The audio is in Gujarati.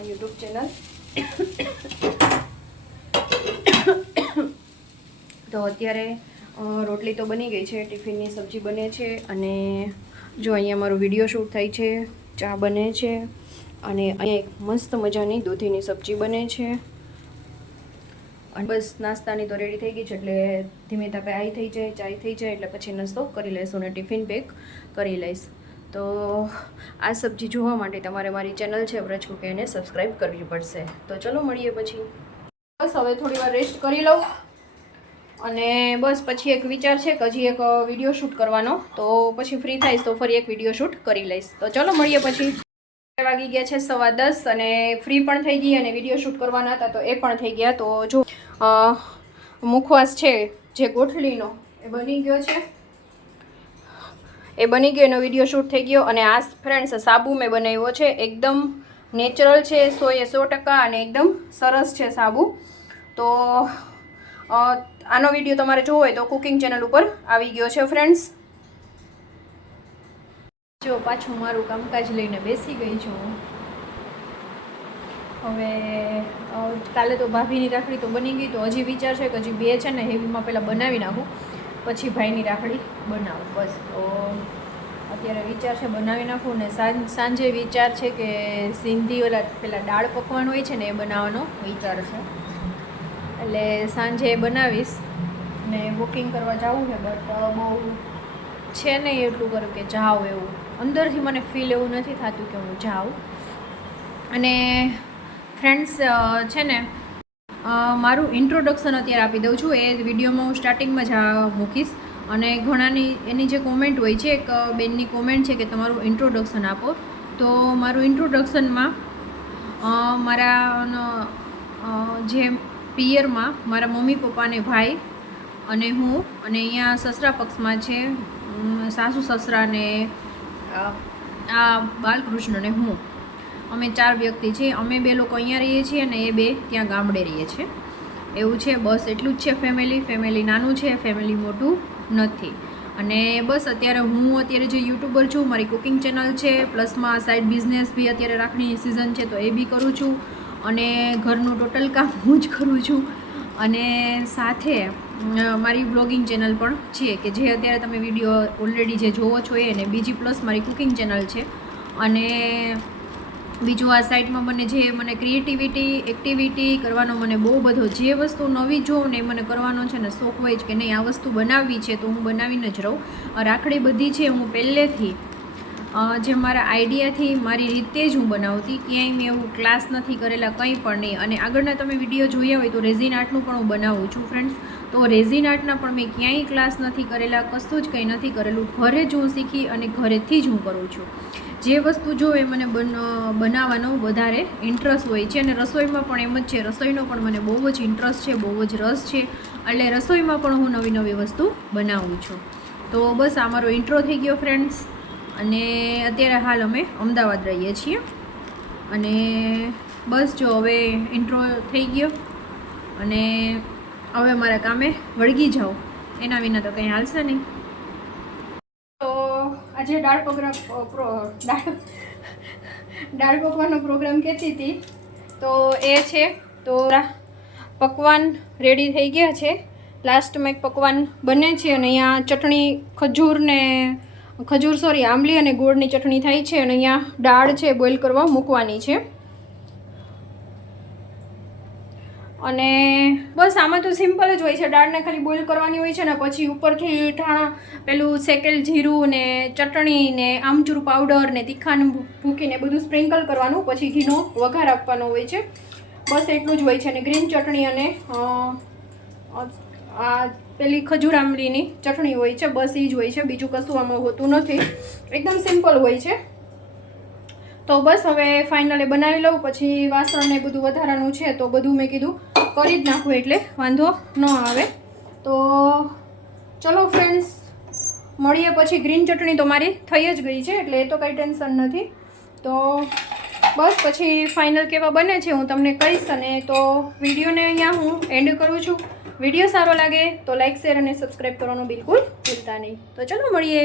My YouTube channel. તો અત્યારે રોટલી તો બની ગઈ છે, ટિફિનની સબ્જી બને છે અને જો અહીંયા મારો વિડીયો શૂટ થાય છે, ચા બને છે અને અહીંયા એક મસ્ત મજાની દૂધીની સબ્જી બને છે અને બસ નાસ્તાની તો રેડી થઈ ગઈ છે એટલે ધીમે તાપે આઈ થઈ જાય, ચાય થઈ જાય એટલે પછી નાસ્તો કરી લઈશું અને ટિફિન પેક કરી લઈશ। તો આ સબ્જી જોવા માટે તમારે મારી ચેનલ છે વ્રજ કુક એને સબસ્ક્રાઈબ કરવી પડશે। તો ચલો મળીએ પછી। બસ હવે થોડી વાર રેસ્ટ કરી લઉં અને બસ પછી એક વિચાર છે કે હજી એક વિડીયો શૂટ કરવાનો, તો પછી ફ્રી થઈશ તો ફરી એક વિડીયો શૂટ કરી લઈશ। તો ચલો મળીએ પછી। વાગી ગયા છે 10:15 અને ફ્રી પણ થઈ ગઈ અને વિડીયો શૂટ કરવાના હતા તો એ પણ થઈ ગયા। તો જો મુખવાસ છે જે ગોઠલીનો એ બની ગયો છે, એનો વિડીયો શૂટ થઈ ગયો અને આ ફ્રેન્ડ્સ સાબુ મેં બનાવ્યો છે, એકદમ નેચરલ છે, 100% અને એકદમ સરસ છે સાબુ। તો આનો વિડીયો તમારે જોવો હોય તો કુકિંગ ચેનલ ઉપર આવી ગયો છે ફ્રેન્ડ્સ। જો પાછું મારું કામકાજ લઈને બેસી ગઈ છું। હવે કાલે તો ભાભીની રાખડી તો બની ગઈ, તો હજી વિચાર છે કે હજી 2 છે ને હેવીમાં પહેલાં બનાવી નાખું, પછી ભાઈની રાખડી બનાવું બસ। તો અત્યારે વિચાર છે બનાવી નાખું ને સાંજે વિચાર છે કે સિંધી ઓલા પેલા દાળ પકવાન હોય છે ને એ બનાવવાનો વિચાર છે, એટલે સાંજે બનાવીશ ને બુકિંગ કરવા જવું છે બટ બહુ છે નહીં એટલું કરું કે જાઉં, એવું અંદરથી મને ફીલ એવું નથી થતું કે હું જાઉં। અને ફ્રેન્ડ્સ છે ને મારું ઇન્ટ્રોડક્શન અત્યારે આપી દઉં છું, એ વિડીયોમાં હું સ્ટાર્ટિંગમાં જ મૂકીશ અને ઘણાની એની જે કોમેન્ટ હોય છે, એક બેનની કોમેન્ટ છે કે તમારું ઇન્ટ્રોડક્શન આપો। તો મારું ઇન્ટ્રોડક્શનમાં મારા જે પિયરમાં મારા મમ્મી પપ્પા ને ભાઈ અને હું, અને અહીંયા સસરા પક્ષમાં છે સાસુ સસરા ને આ બાલકૃષ્ણ ને હું, અમે 4 વ્યક્તિ છીએ। અમે 2 લોકો અહીંયા રહીએ છીએ અને એ 2 ત્યાં ગામડે રહીએ છીએ, એવું છે। બસ એટલું જ છે ફેમિલી નાનું છે, ફેમિલી મોટું નથી। અને બસ અત્યારે જે યુટ્યુબર છું, મારી કુકિંગ ચેનલ છે, પ્લસમાં સાઈડ બિઝનેસ બી અત્યારે રાખડીની સિઝન છે તો એ બી કરું છું અને ઘરનું ટોટલ કામ હું જ કરું છું અને સાથે મારી બ્લોગિંગ ચેનલ પણ છે કે જે અત્યારે તમે વિડીયો ઓલરેડી જે જોવો છો એ, અને બીજી પ્લસ મારી કુકિંગ ચેનલ છે અને બીજું આ સાઈડમાં મને ક્રિએટિવિટી એક્ટિવિટી કરવાનો મને બહુ બધો, જે વસ્તુ નવી જોઉં ને એ મને કરવાનો છે ને શોખ હોય જ કે નહીં આ વસ્તુ બનાવવી છે તો હું બનાવીને જ રહું। રાખડી બધી છે હું પહેલેથી જે મારા આઈડિયાથી મારી રીતે જ હું બનાવતી, ક્યાંય મેં એવું ક્લાસ નથી કરેલા, કંઈ પણ નહીં। અને આગળના તમે વિડીયો જોયા હોય તો રેઝિન આર્ટનું પણ હું બનાવું છું ફ્રેન્ડ્સ, તો રેઝિન આર્ટના પણ મેં ક્યાંય ક્લાસ નથી કરેલા, કશું જ કંઈ નથી કરેલું, ઘરે જ હું શીખી અને ઘરેથી જ હું કરું છું। જે વસ્તુ જો એ મને બનાવવાનો વધારે ઇન્ટરેસ્ટ હોય છે અને રસોઈમાં પણ એમ જ છે, રસોઈનો પણ મને બહુ જ ઇન્ટરેસ્ટ છે, બહુ જ રસ છે, એટલે રસોઈમાં પણ હું નવી વસ્તુ બનાવું છું। તો બસ આ મારો ઇન્ટ્રો થઈ ગયો ફ્રેન્ડ્સ, અને અત્યારે હાલ અમે અમદાવાદ રહીએ છીએ અને બસ જો હવે ઇન્ટ્રો થઈ ગયો અને હવે મારા કામે વળગી જાઓ, એના વિના તો કંઈ હાલશે નહીં। આજે દાળ પકવાનો પ્રોગ્રામ કહેતી હતી તો એ છે, તો પકવાન રેડી થઈ ગયા છે, લાસ્ટમાં એક પકવાન બને છે અને અહીંયા ચટણી આંબલી અને ગોળની ચટણી થાય છે અને અહીંયા દાળ છે બોઇલ કરવા મૂકવાની છે। અને બસ આમાં તો સિમ્પલ જ હોય છે, દાળને ખાલી બોઇલ કરવાની હોય છે ને પછી ઉપરથી પેલું શેકેલ જીરું ને ચટણી ને આમચૂર પાવડર ને તીખાને ભૂકીને બધું સ્પ્રિંકલ કરવાનું, પછી ઘીનો વઘાર આપવાનો હોય છે, બસ એટલું જ હોય છે। અને ગ્રીન ચટણી અને આ પેલી ખજૂર આંબલીની ચટણી હોય છે, બસ એ જ હોય છે, બીજું કશું આમાં હોતું નથી, એકદમ સિમ્પલ હોય છે। તો બસ હવે ફાઇનલી બનાવી લઉં, પછી વાસણ ને બધું વધારાનું છે તો બધું મેં કીધું કરી જ નાખું એટલે વાંધો ન આવે। તો ચલો ફ્રેન્ડ્સ મળીએ પછી। ગ્રીન ચટણી તો મારી થઈ જ ગઈ છે એટલે એ તો કંઈ ટેન્શન નથી। તો બસ પછી ફાઇનલ કેવા બને છે હું તમને કહીશ, અને તો વિડીયોને અહીંયા હું એન્ડ કરું છું। વિડીયો સારો લાગે તો લાઇક શેર અને સબસ્ક્રાઈબ કરવાનું બિલકુલ ભૂલતા નહીં। તો ચલો મળીએ।